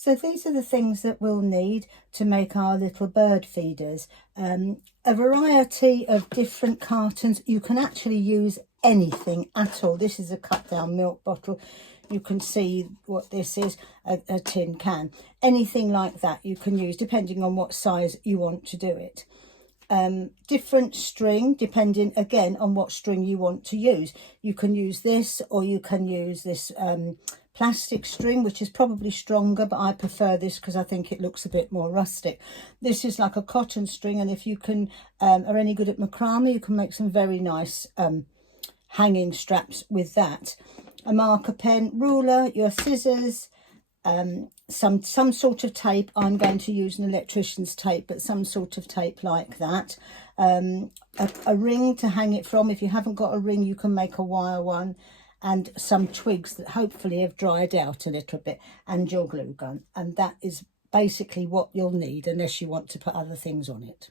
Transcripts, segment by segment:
So these are the things that we'll need to make our little bird feeders. A variety of different cartons. You can actually use anything at all. This is a cut down milk bottle. You can see what this is, a tin can. Anything like that you can use depending on what size you want to do it. Different string depending again on what string you want to use. You can use this, or you can use this plastic string, which is probably stronger, but I prefer this because I think it looks a bit more rustic. This is like a cotton string, and if you can are any good at macrame, you can make some very nice hanging straps with that. A marker pen, ruler, your scissors, some sort of tape. I'm going to use an electrician's tape, but some sort of tape like that. A ring to hang it from. If you haven't got a ring, you can make a wire one. And some twigs that hopefully have dried out a little bit, and your glue gun. And that is basically what you'll need, unless you want to put other things on it.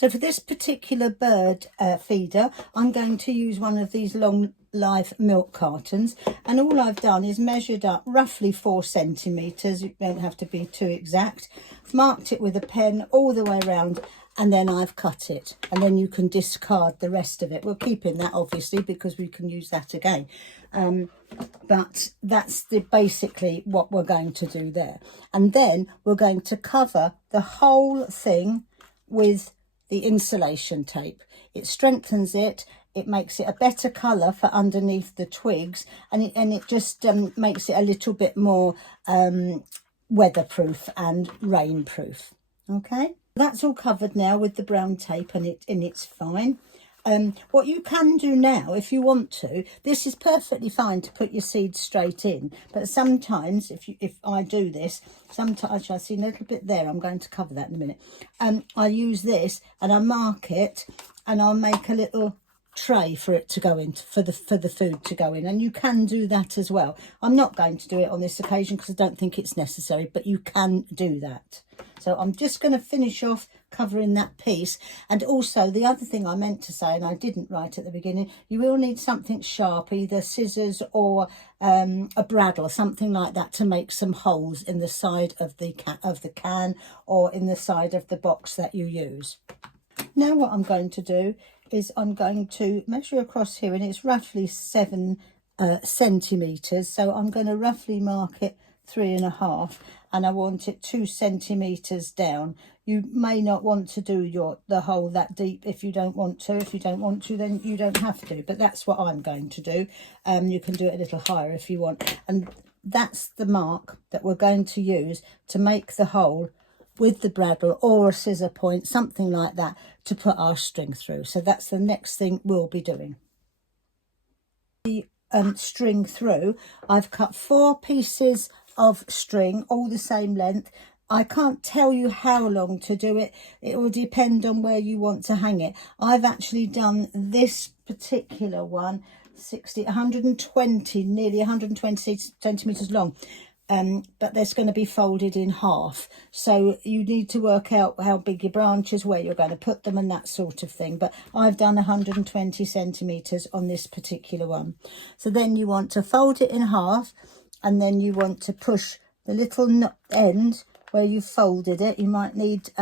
So for this particular bird feeder, I'm going to use one of these long live milk cartons, and all I've done is measured up roughly 4 centimetres. You don't have to be too exact. Marked it with a pen all the way around, and then I've cut it, and then you can discard the rest of it. We're keeping that obviously because we can use that again, but that's basically what we're going to do there. And then we're going to cover the whole thing with the insulation tape. It strengthens it, it makes it a better colour for underneath the twigs, and it just makes it a little bit more weatherproof and rainproof. Okay, that's all covered now with the brown tape, and it's fine. What you can do now, if you want to, this is perfectly fine to put your seeds straight in, but sometimes if I do this, sometimes I see a little bit there, I'm going to cover that in a minute. I use this and I mark it, and I'll make a little tray for it to go in, for the food to go in, and you can do that as well. I'm not going to do it on this occasion because I don't think it's necessary, but you can do that. So I'm just going to finish off covering that piece. And also the other thing I meant to say, and I didn't write at the beginning, you will need something sharp, either scissors or a brad or something like that, to make some holes in the side of the can or in the side of the box that you use. Now what I'm going to do is I'm going to measure across here, and it's roughly 7 centimetres, so I'm going to roughly mark it 3.5, and I want it 2 centimetres down. You may not want to do the hole that deep if you don't want to. If you don't want to, then you don't have to, but that's what I'm going to do. You can do it a little higher if you want, and that's the mark that we're going to use to make the hole with the bradawl or a scissor point, something like that, to put our string through. So that's the next thing we'll be doing. The string through, I've cut 4 pieces of string, all the same length. I can't tell you how long to do it. It will depend on where you want to hang it. I've actually done this particular one 120, nearly 120 centimetres long. But that's going to be folded in half, so you need to work out how big your branch is, where you're going to put them, and that sort of thing. But I've done 120 centimetres on this particular one. So then you want to fold it in half, and then you want to push the little end where you folded it. You might need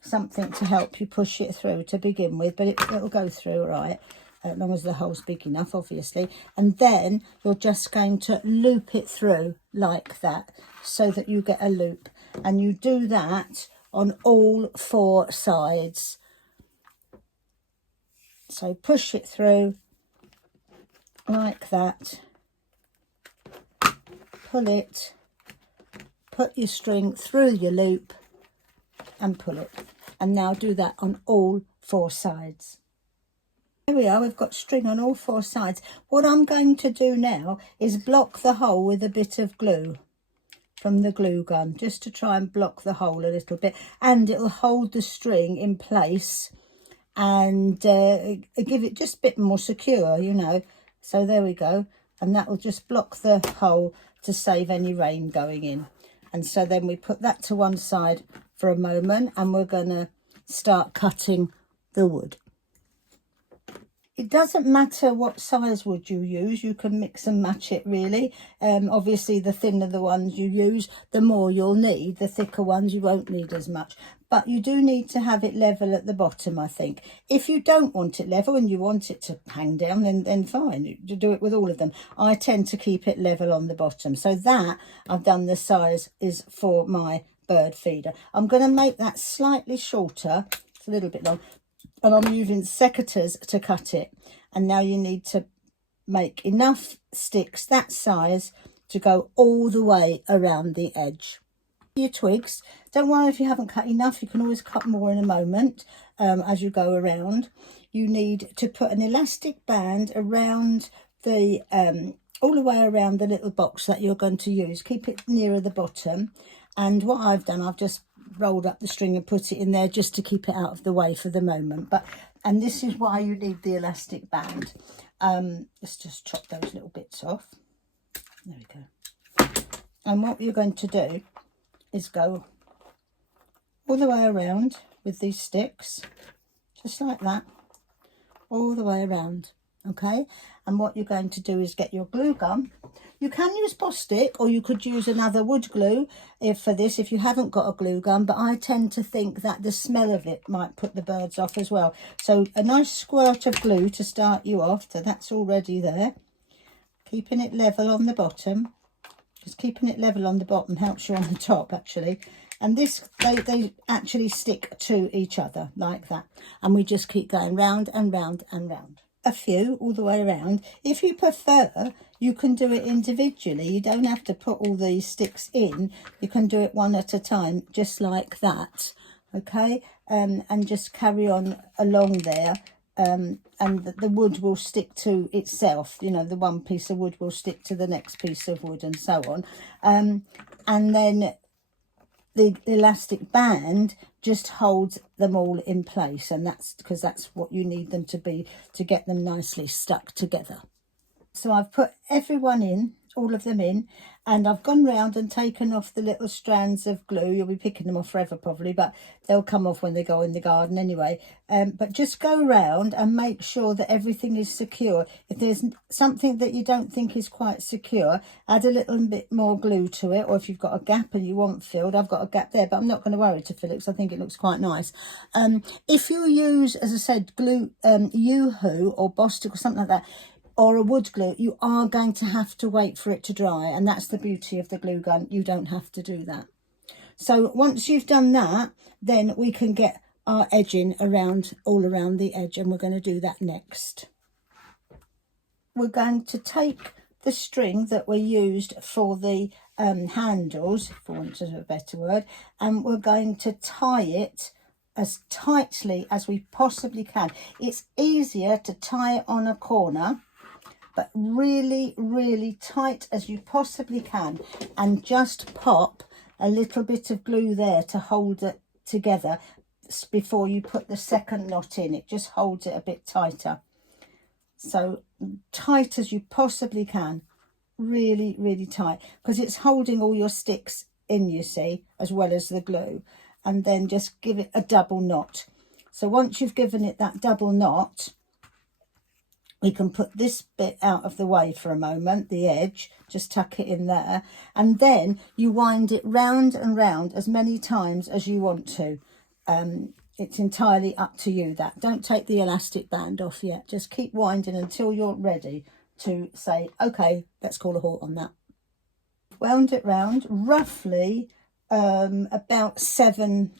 something to help you push it through to begin with, but it'll go through all right, as long as the hole's big enough, obviously. And then you're just going to loop it through like that, so that you get a loop, and you do that on all 4 sides. So push it through like that, pull it, put your string through your loop and pull it, and now do that on all 4 sides. Here we are, we've got string on all 4 sides. What I'm going to do now is block the hole with a bit of glue from the glue gun, just to try and block the hole a little bit, and it'll hold the string in place and give it just a bit more secure, you know. So there we go, and that will just block the hole to save any rain going in. And so then we put that to one side for a moment, and we're going to start cutting the wood. It doesn't matter what size wood you use, you can mix and match it really. Obviously the thinner the ones you use, the more you'll need. The thicker ones you won't need as much. But you do need to have it level at the bottom, I think. If you don't want it level and you want it to hang down, then fine, you do it with all of them. I tend to keep it level on the bottom. So that, I've done the size, is for my bird feeder. I'm going to make that slightly shorter, it's a little bit long, and I'm using secateurs to cut it. And now you need to make enough sticks that size to go all the way around the edge. Your twigs, don't worry if you haven't cut enough, you can always cut more in a moment as you go around. You need to put an elastic band around the all the way around the little box that you're going to use. Keep it nearer the bottom. And what I've done, I've just rolled up the string and put it in there just to keep it out of the way for the moment. And this is why you need the elastic band. Let's just chop those little bits off. There we go. And what you're going to do is go all the way around with these sticks, just like that, all the way around. Okay, and what you're going to do is get your glue gun. You can use Bostik, or you could use another wood glue if you haven't got a glue gun, but I tend to think that the smell of it might put the birds off as well. So a nice squirt of glue to start you off, so that's already there. Keeping it level on the bottom, just keeping it level on the bottom helps you on the top actually. And this, they actually stick to each other like that, and we just keep going round and round and round. A few all the way around. If you prefer, you can do it individually. You don't have to put all these sticks in. You can do it one at a time, just like that. Okay, and just carry on along there, and the wood will stick to itself. You know, the one piece of wood will stick to the next piece of wood, and so on. And then the elastic band just holds them all in place, and that's because that's what you need them to be, to get them nicely stuck together. So I've put everyone in, all of them in, and I've gone round and taken off the little strands of glue. You'll be picking them off forever probably, but they'll come off when they go in the garden anyway. But just go round and make sure that everything is secure. If there's something that you don't think is quite secure, add a little bit more glue to it, or if you've got a gap and you want filled, I've got a gap there, but I'm not going to worry to fill it because I think it looks quite nice. If you use, as I said, glue, Yoo-hoo or Bostik or something like that, or a wood glue, you are going to have to wait for it to dry, and that's the beauty of the glue gun. You don't have to do that. So once you've done that, then we can get our edging around, all around the edge, and we're going to do that next. We're going to take the string that we used for the handles, for want of a better word, and we're going to tie it as tightly as we possibly can. It's easier to tie it on a corner, but really, really tight as you possibly can, and just pop a little bit of glue there to hold it together before you put the second knot in. It just holds it a bit tighter. So tight as you possibly can, really, really tight, because it's holding all your sticks in, you see, as well as the glue. And then just give it a double knot. So once you've given it that double knot, we can put this bit out of the way for a moment, the edge, just tuck it in there, and then you wind it round and round as many times as you want to. It's entirely up to you, that. Don't take the elastic band off yet. Just keep winding until you're ready to say, okay, let's call a halt on that. Wound it round, roughly about seven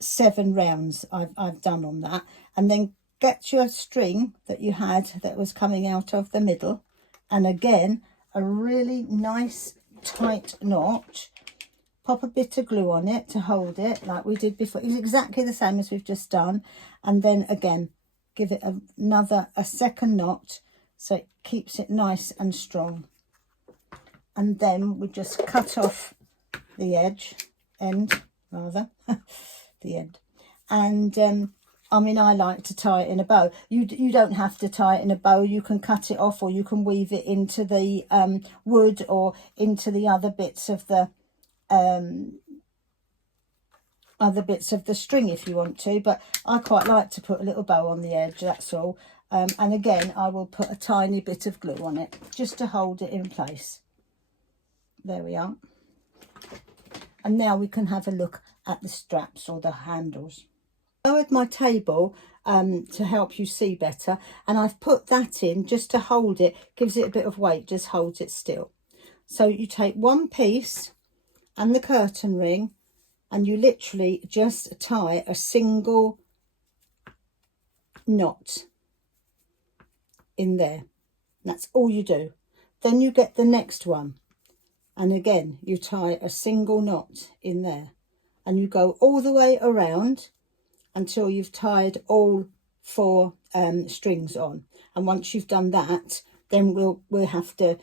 rounds I've done on that, and then get your string that you had that was coming out of the middle, and again a really nice tight knot. Pop a bit of glue on it to hold it like we did before. It's exactly the same as we've just done, and then again give it a second knot so it keeps it nice and strong. And then we just cut off the end, the end. And I mean, I like to tie it in a bow. You don't have to tie it in a bow. You can cut it off, or you can weave it into the wood or into the other bits of the other bits of the string if you want to, but I quite like to put a little bow on the edge, that's all. And again, I will put a tiny bit of glue on it just to hold it in place. There we are. And now we can have a look at the straps or the handles. I lowered my table to help you see better, and I've put that in just to hold it, gives it a bit of weight, just holds it still. So you take one piece and the curtain ring, and you literally just tie a single knot in there. That's all you do. Then you get the next one, and again you tie a single knot in there, and you go all the way around until you've tied all 4 strings on. And once you've done that, then we'll have to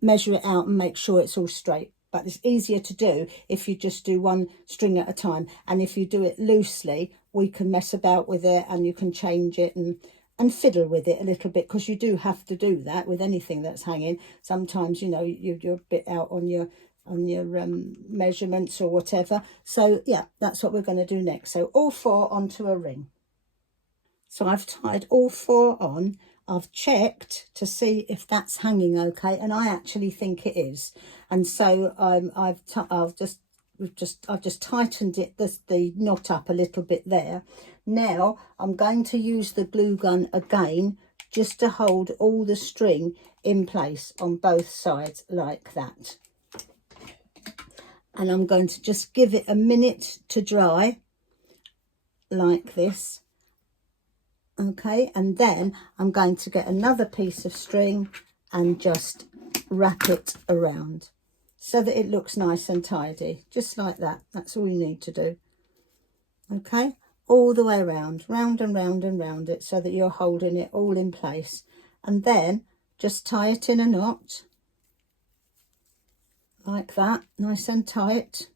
measure it out and make sure it's all straight. But it's easier to do if you just do 1 string at a time. And if you do it loosely, we can mess about with it, and you can change it and fiddle with it a little bit, because you do have to do that with anything that's hanging. Sometimes, you know, you're a bit out on your measurements or whatever. So yeah, that's what we're going to do next. So all 4 onto a ring. So I've tied all 4 on. I've checked to see if that's hanging okay, and I actually think it is. And so I've just tightened it, the knot up a little bit there. Now I'm going to use the glue gun again, just to hold all the string in place on both sides like that. And I'm going to just give it a minute to dry like this. Okay, and then I'm going to get another piece of string and just wrap it around so that it looks nice and tidy, just like that. That's all you need to do. Okay, all the way around, round and round and round it, so that you're holding it all in place. And then just tie it in a knot like that, nice and tight,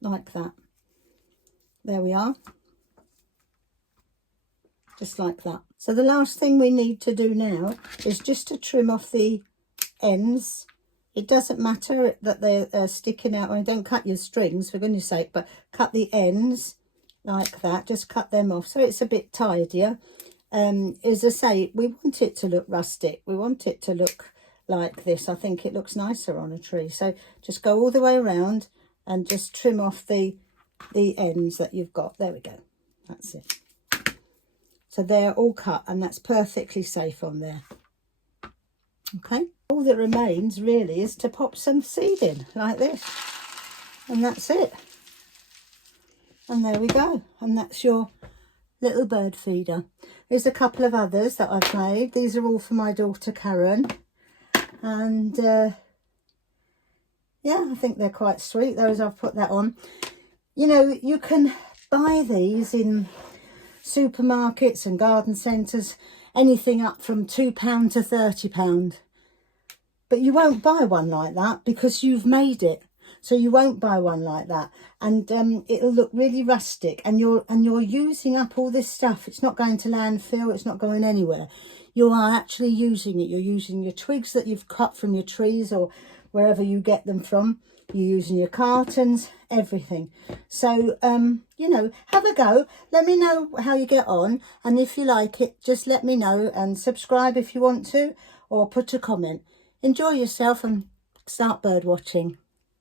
like that. There we are. Just like that. So the last thing we need to do now is just to trim off the ends. It doesn't matter that they're sticking out. I mean, don't cut your strings, for goodness sake, but cut the ends like that. Just cut them off so it's a bit tidier. As I say, we want it to look rustic. We want it to look like this. I think it looks nicer on a tree. So just go all the way around and just trim off the ends that you've got. There we go. That's it. So they're all cut, and that's perfectly safe on there. Okay, all that remains really is to pop some seed in like this, and that's it. And there we go, and that's your little bird feeder. There's a couple of others that I've made. These are all for my daughter Karen, and yeah, I think they're quite sweet. Those, I've put that on. You know, you can buy these in supermarkets and garden centres, anything up from £2 to £30, but you won't buy one like that because you've made it. So you won't buy one like that, and it'll look really rustic, and you're using up all this stuff. It's not going to landfill, it's not going anywhere. You are actually using it. You're using your twigs that you've cut from your trees or wherever you get them from. You're using your cartons, everything. So, you know, have a go. Let me know how you get on. And if you like it, just let me know, and subscribe if you want to, or put a comment. Enjoy yourself and start bird watching.